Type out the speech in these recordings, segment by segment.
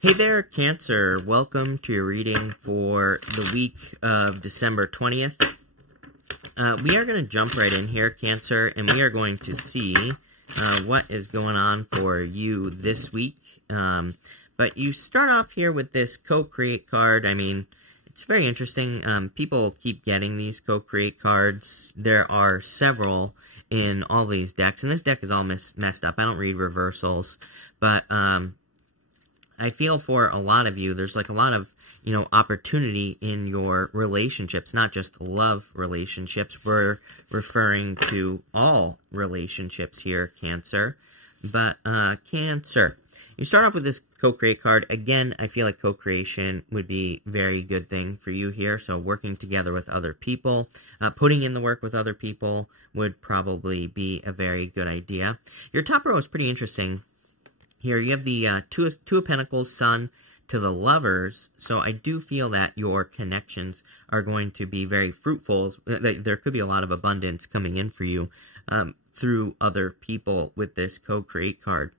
Hey there, Cancer. Welcome to your reading for the week of December 20th. We are going to jump right in here, Cancer, and we are going to see what is going on for you this week. But you start off here with this co-create card. I mean, it's very interesting. People keep getting these co-create cards. There are several in all these decks, and this deck is all messed up. I don't read reversals, but I feel for a lot of you, there's like a lot of, opportunity in your relationships, not just love relationships. We're referring to all relationships here, Cancer. But, Cancer, you start off with this co-create card. Again, I feel like co-creation would be a very good thing for you here. So working together with other people, putting in the work with other people would probably be a very good idea. Your top row is pretty interesting. Here, you have the two of Pentacles, Sun, to the Lovers. So I do feel that your connections are going to be very fruitful. There could be a lot of abundance coming in for you through other people with this co-create card.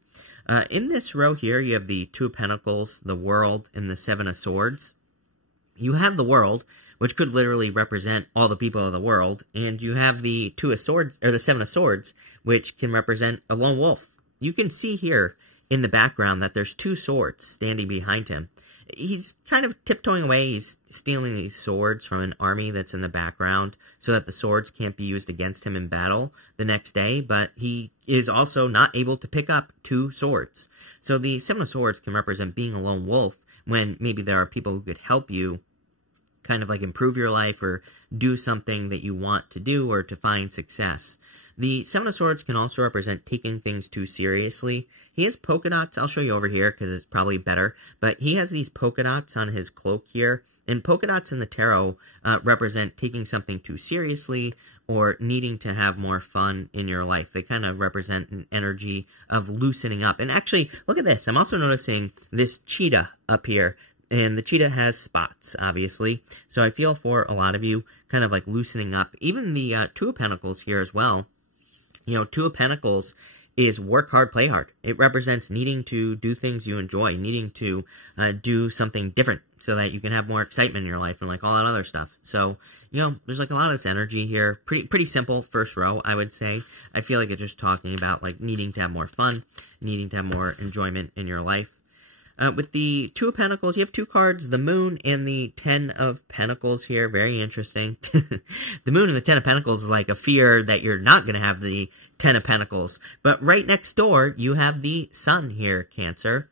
In this row here, you have the Two of Pentacles, the World, and the Seven of Swords. You have the World, which could literally represent all the people of the world. And you have the Two of Swords, or the Seven of Swords, which can represent a lone wolf. You can see here in the background that there's two swords standing behind him. He's kind of tiptoeing away. He's stealing these swords from an army that's in the background so that the swords can't be used against him in battle the next day, but he is also not able to pick up two swords. So the Seven of Swords can represent being a lone wolf when maybe there are people who could help you kind of like improve your life or do something that you want to do or to find success. The Seven of Swords can also represent taking things too seriously. He has polka dots. I'll show you over here because it's probably better. But he has these polka dots on his cloak here. And polka dots in the tarot represent taking something too seriously or needing to have more fun in your life. They kind of represent an energy of loosening up. And actually, look at this. I'm also noticing this cheetah up here. And the cheetah has spots, obviously. So I feel for a lot of you kind of like loosening up. Even the Two of Pentacles here as well. Two of Pentacles is work hard, play hard. It represents needing to do things you enjoy, needing to do something different so that you can have more excitement in your life and like all that other stuff. So, there's like a lot of this energy here. Pretty simple first row, I would say. I feel like it's just talking about like needing to have more fun, needing to have more enjoyment in your life. With the Two of Pentacles, you have two cards, the Moon and the Ten of Pentacles here. Very interesting. The Moon and the Ten of Pentacles is like a fear that you're not going to have the Ten of Pentacles. But right next door, you have the Sun here, Cancer.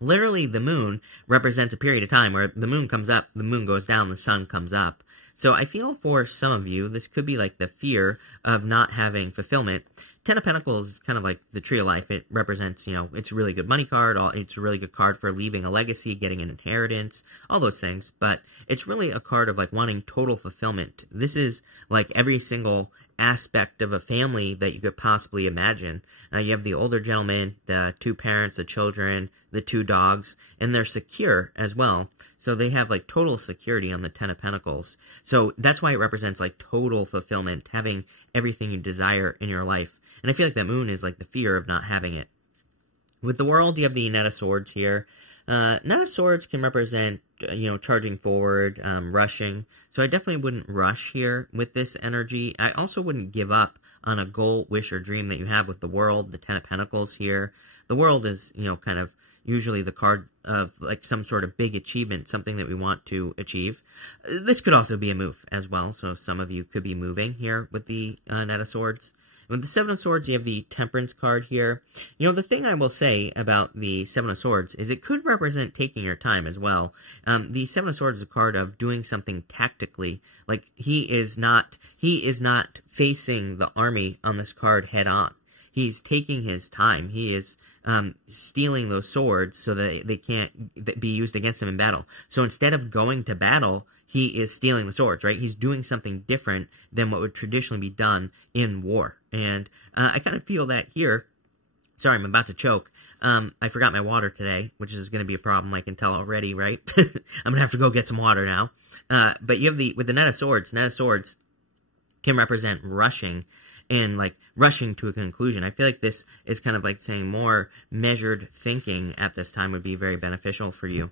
Literally, the Moon represents a period of time where the Moon comes up, the Moon goes down, the Sun comes up. So I feel for some of you, this could be like the fear of not having fulfillment. Ten of Pentacles is kind of like the Tree of Life. It represents, it's a really good money card. It's a really good card for leaving a legacy, getting an inheritance, all those things. But it's really a card of like wanting total fulfillment. This is like every single aspect of a family that you could possibly imagine. You have the older gentleman, the two parents, the children, the two dogs, and they're secure as well. So they have like total security on the Ten of Pentacles. So that's why it represents like total fulfillment, having everything you desire in your life. And I feel like that Moon is like the fear of not having it. With the World, you have the Knight of Swords here. Knight of Swords can represent, charging forward, rushing. So I definitely wouldn't rush here with this energy. I also wouldn't give up on a goal, wish, or dream that you have with the World, the Ten of Pentacles here. The World is, kind of usually the card of like some sort of big achievement, something that we want to achieve. This could also be a move as well. So some of you could be moving here with the Knight of Swords. With the Seven of Swords, you have the Temperance card here. The thing I will say about the Seven of Swords is it could represent taking your time as well. The Seven of Swords is a card of doing something tactically. Like, he is not facing the army on this card head on. He's taking his time. He is stealing those swords so that they can't be used against him in battle. So instead of going to battle, he is stealing the swords, right? He's doing something different than what would traditionally be done in war. And I kind of feel that here. Sorry, I'm about to choke. I forgot my water today, which is going to be a problem, I can tell already, right? I'm going to have to go get some water now. But you have with the Knight of Swords can represent rushing. and like rushing to a conclusion. I feel like this is kind of like saying more measured thinking at this time would be very beneficial for you.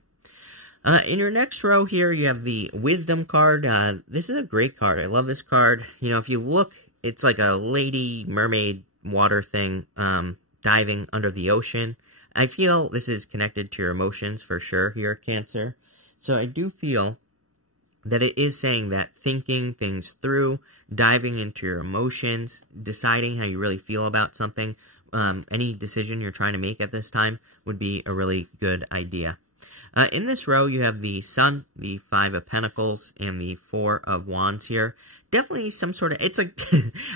In your next row here, you have the Wisdom card. This is a great card. I love this card. You know, if you look, it's like a lady mermaid water thing diving under the ocean. I feel this is connected to your emotions for sure here, Cancer. So I do feel that it is saying that thinking things through, diving into your emotions, deciding how you really feel about something, any decision you're trying to make at this time would be a really good idea. In this row, you have the Sun, the Five of Pentacles, and the Four of Wands here. Definitely some sort of, it's like,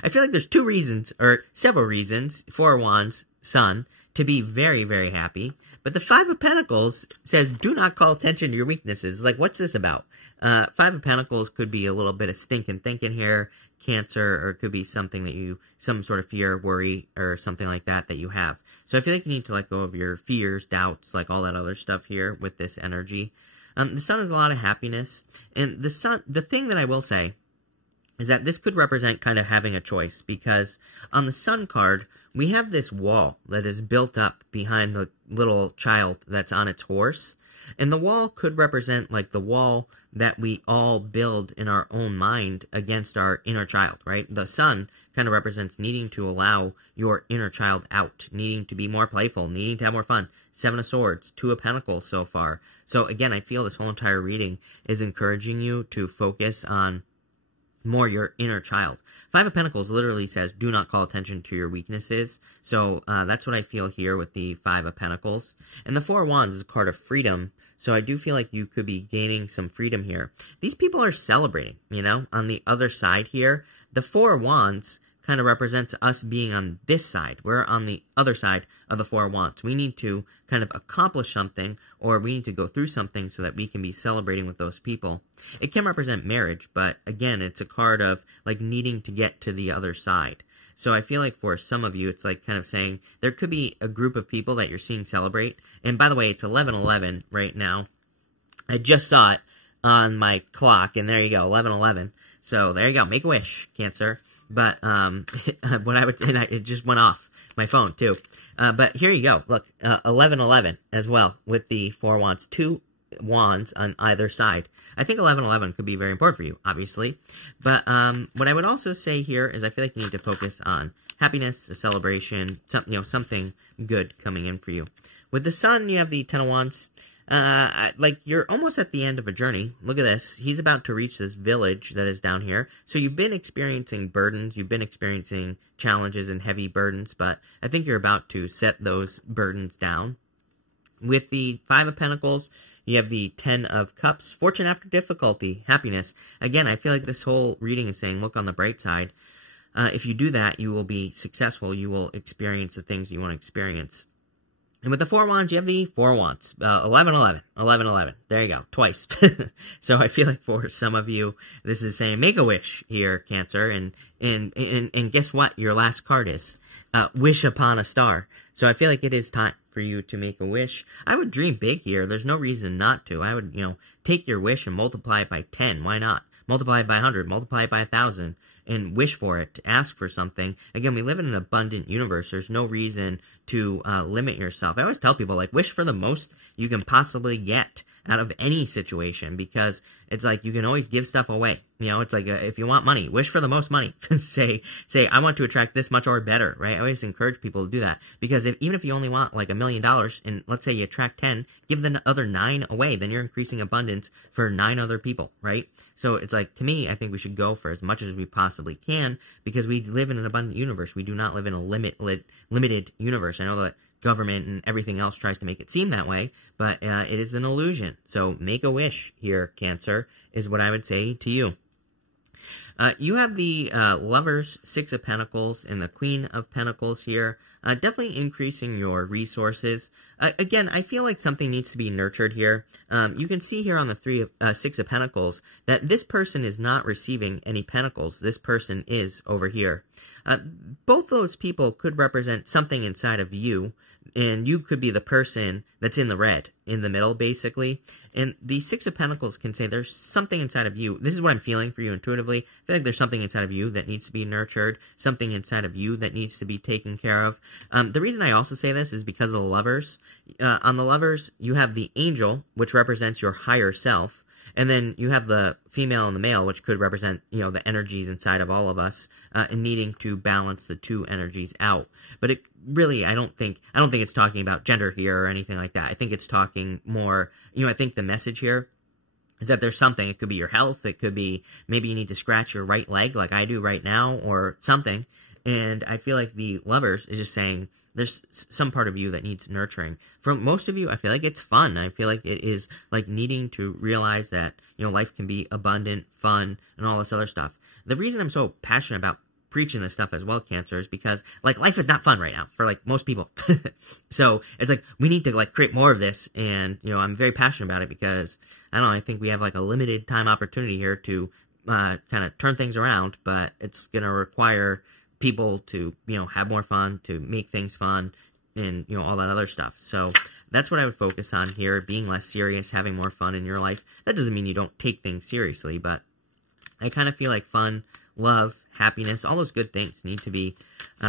I feel like there's two reasons, or several reasons, Four of Wands, Sun, to be very, very happy. But the Five of Pentacles says, do not call attention to your weaknesses. Like, what's this about? Five of Pentacles could be a little bit of stinking thinking here, Cancer, or it could be something that you, some sort of fear, worry, or something like that that you have. So I feel like you need to let go of your fears, doubts, like all that other stuff here with this energy. The Sun is a lot of happiness. And the Sun, the thing that I will say is that this could represent kind of having a choice, because on the Sun card, we have this wall that is built up behind the little child that's on its horse. And the wall could represent like the wall that we all build in our own mind against our inner child, right? The Sun kind of represents needing to allow your inner child out, needing to be more playful, needing to have more fun. Seven of Swords, Two of Pentacles so far. So again, I feel this whole entire reading is encouraging you to focus on more your inner child. Five of Pentacles literally says, do not call attention to your weaknesses. So that's what I feel here with the Five of Pentacles. And the Four of Wands is a card of freedom. So I do feel like you could be gaining some freedom here. These people are celebrating, you know, on the other side here. The Four of Wands kind of represents us being on this side. We're on the other side of the Four of Wands. We need to kind of accomplish something, or we need to go through something so that we can be celebrating with those people. It can represent marriage, but again, it's a card of like needing to get to the other side. So I feel like for some of you, it's like kind of saying there could be a group of people that you're seeing celebrate. And by the way, it's 11:11 right now. I just saw it on my clock, and there you go, 11:11. So there you go, make a wish, Cancer. But when I would, and it just went off my phone too. But here you go. Look, 11:11 as well with the Four Wands, two wands on either side. I think 11:11 could be very important for you, obviously. But what I would also say here is I feel like you need to focus on happiness, a celebration, something good coming in for you. With the Sun, you have the Ten of Wands. Like, you're almost at the end of a journey. Look at this. He's about to reach this village that is down here. So you've been experiencing burdens. You've been experiencing challenges and heavy burdens. But I think you're about to set those burdens down. With the Five of Pentacles, you have the Ten of Cups. Fortune after difficulty. Happiness. Again, I feel like this whole reading is saying, look on the bright side. If you do that, you will be successful. You will experience the things you want to experience. And with the Four Wands, you have the Four Wands. 11:11. 11:11. There you go. Twice. So I feel like for some of you, this is saying make a wish here, Cancer. And guess what? Your last card is wish upon a star. So I feel like it is time for you to make a wish. I would dream big here. There's no reason not to. I would, take your wish and multiply it by 10. Why not? Multiply it by 100. Multiply it by 1,000. And wish for it, ask for something. Again, we live in an abundant universe. There's no reason to limit yourself. I always tell people, like, wish for the most you can possibly get out of any situation, because it's like you can always give stuff away. It's like if you want money, wish for the most money. say I want to attract this much or better, right? I always encourage people to do that, because even if you only want like $1 million, and let's say you attract 10, give the other 9 away, then you're increasing abundance for 9 other people, right? So it's like, to me, I think we should go for as much as we possibly can, because we live in an abundant universe. We do not live in a limited universe. I know that government and everything else tries to make it seem that way, but it is an illusion. So make a wish here, Cancer, is what I would say to you. You have the Lovers, Six of Pentacles, and the Queen of Pentacles here. Definitely increasing your resources. Again, I feel like something needs to be nurtured here. You can see here on the Six of Pentacles that this person is not receiving any pentacles. This person is over here. Both those people could represent something inside of you and you could be the person that's in the red, in the middle, basically. And the Six of Pentacles can say there's something inside of you. This is what I'm feeling for you intuitively. I feel like there's something inside of you that needs to be nurtured, something inside of you that needs to be taken care of. The reason I also say this is because of the Lovers. On the Lovers, you have the Angel, which represents your higher self. And then you have the female and the male, which could represent, you know, the energies inside of all of us, and needing to balance the two energies out. But it really, I don't think it's talking about gender here or anything like that. I think it's talking more, you know, I think the message here is that there's something. It could be your health. It could be maybe you need to scratch your right leg like I do right now or something. And I feel like the Lovers is just saying, there's some part of you that needs nurturing. For most of you, I feel like it's fun. I feel like it is like needing to realize that, you know, life can be abundant, fun, and all this other stuff. The reason I'm so passionate about preaching this stuff as well, Cancer, is because, like, life is not fun right now for, like, most people. So it's like, we need to, like, create more of this. And, you know, I'm very passionate about it because, I don't know, I think we have, like, a limited time opportunity here to kind of turn things around. But it's going to require people to, you know, have more fun, to make things fun, and, you know, all that other stuff. So that's what I would focus on here, being less serious, having more fun in your life. That doesn't mean you don't take things seriously, but I kind of feel like fun, love, happiness, all those good things need to be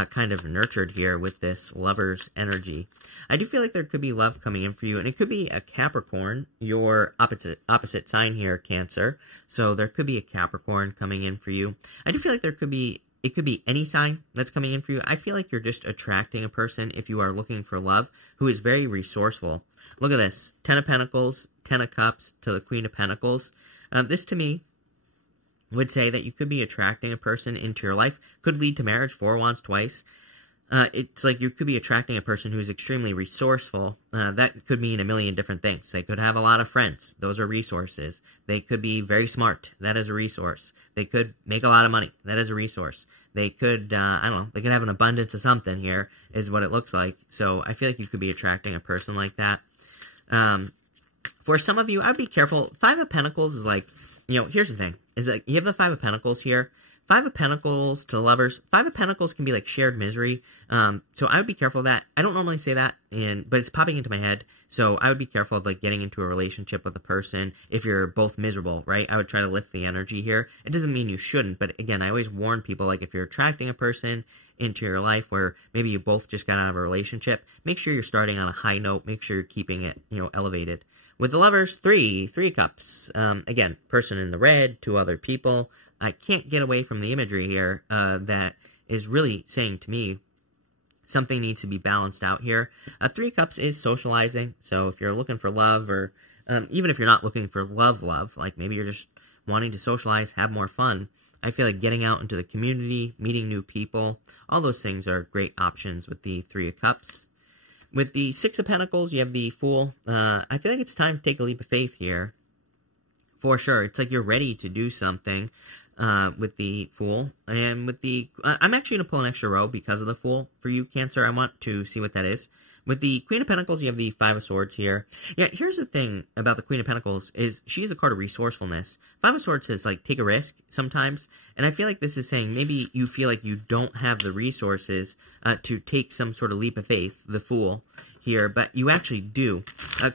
kind of nurtured here with this Lover's energy. I do feel like there could be love coming in for you, and it could be a Capricorn, your opposite sign here, Cancer. So there could be a Capricorn coming in for you. I do feel like it could be any sign that's coming in for you. I feel like you're just attracting a person, if you are looking for love, who is very resourceful. Look at this. 10 of Pentacles, 10 of Cups to the Queen of Pentacles. This, to me, would say that you could be attracting a person into your life. Could lead to marriage. 4 of Wands twice. It's like you could be attracting a person who's extremely resourceful. That could mean a million different things. They could have a lot of friends. Those are resources. They could be very smart. That is a resource. They could make a lot of money. That is a resource. They could, I don't know, they could have an abundance of something here, is what it looks like. So I feel like you could be attracting a person like that. For some of you, I would be careful. 5 of Pentacles is like, you know, here's the thing. Is like, you have the 5 of Pentacles here. 5 of Pentacles to Lovers. 5 of Pentacles can be like shared misery. So I would be careful of that. I don't normally say that, but it's popping into my head. So I would be careful of like getting into a relationship with a person if you're both miserable, right? I would try to lift the energy here. It doesn't mean you shouldn't, but again, I always warn people, like, if you're attracting a person into your life where maybe you both just got out of a relationship, make sure you're starting on a high note. Make sure you're keeping it, you know, elevated. With the Lovers, 3 Cups. Again, person in the red, 2 other people. I can't get away from the imagery here that is really saying to me something needs to be balanced out here. 3 Cups is socializing, so if you're looking for love, or even if you're not looking for love, like maybe you're just wanting to socialize, have more fun, I feel like getting out into the community, meeting new people, all those things are great options with the 3 of Cups. With the 6 of Pentacles, you have the Fool. I feel like it's time to take a leap of faith here. For sure. It's like you're ready to do something with the Fool. And with the... I'm actually going to pull an extra row because of the Fool for you, Cancer. I want to see what that is. With the Queen of Pentacles, you have the 5 of Swords here. Yeah, here's the thing about the Queen of Pentacles is she's a card of resourcefulness. 5 of Swords says, like, take a risk sometimes. And I feel like this is saying maybe you feel like you don't have the resources to take some sort of leap of faith, the Fool here, but you actually do.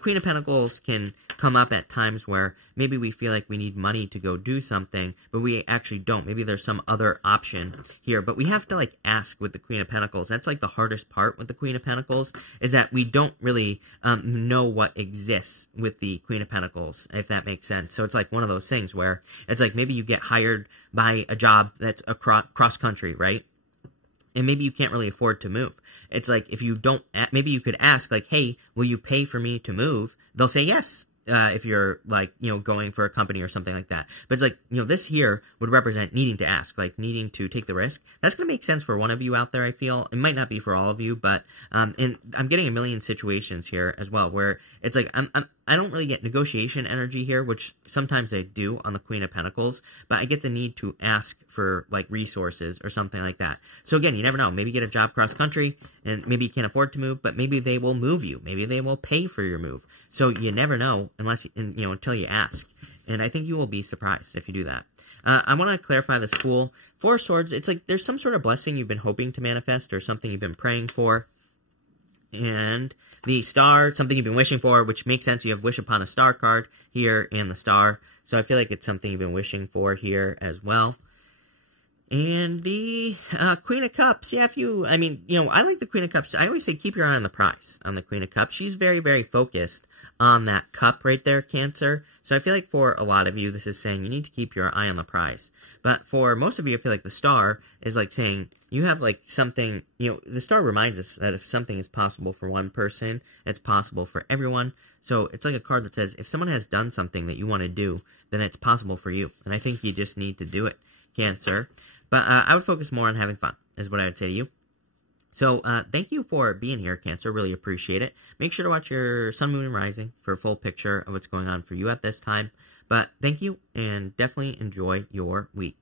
Queen of Pentacles can come up at times where maybe we feel like we need money to go do something, but we actually don't. Maybe there's some other option here, but we have to, like, ask with the Queen of Pentacles. That's, like, the hardest part with the Queen of Pentacles, is that we don't really know what exists with the Queen of Pentacles, if that makes sense. So it's, like, one of those things where it's, like, maybe you get hired by a job that's across country, right? And maybe you can't really afford to move. It's like, if you don't, maybe you could ask, like, hey, will you pay for me to move? They'll say yes. If you're, like, you know, going for a company or something like that. But it's like, you know, this here would represent needing to ask, like, needing to take the risk. That's going to make sense for one of you out there, I feel. It might not be for all of you, but, and I'm getting a million situations here as well, where it's like, I don't really get negotiation energy here, which sometimes I do on the Queen of Pentacles, but I get the need to ask for, like, resources or something like that. So again, you never know. Maybe get a job cross country, and maybe you can't afford to move, but maybe they will move you. Maybe they will pay for your move. So you never know unless, until you ask. And I think you will be surprised if you do that. I want to clarify this Fool. 4 Swords, it's like there's some sort of blessing you've been hoping to manifest or something you've been praying for. And the star, something you've been wishing for, which makes sense. You have Wish Upon a Star card here and the star. So I feel like it's something you've been wishing for here as well. And the Queen of Cups. Yeah, I like the Queen of Cups. I always say keep your eye on the prize on the Queen of Cups. She's very, very focused on that cup right there, Cancer. So I feel like for a lot of you, this is saying you need to keep your eye on the prize. But for most of you, I feel like the star is like saying you have like something, the star reminds us that if something is possible for one person, it's possible for everyone. So it's like a card that says if someone has done something that you want to do, then it's possible for you. And I think you just need to do it, Cancer. But I would focus more on having fun, is what I would say to you. So thank you for being here, Cancer. Really appreciate it. Make sure to watch your sun, moon, and rising for a full picture of what's going on for you at this time. But thank you, and definitely enjoy your week.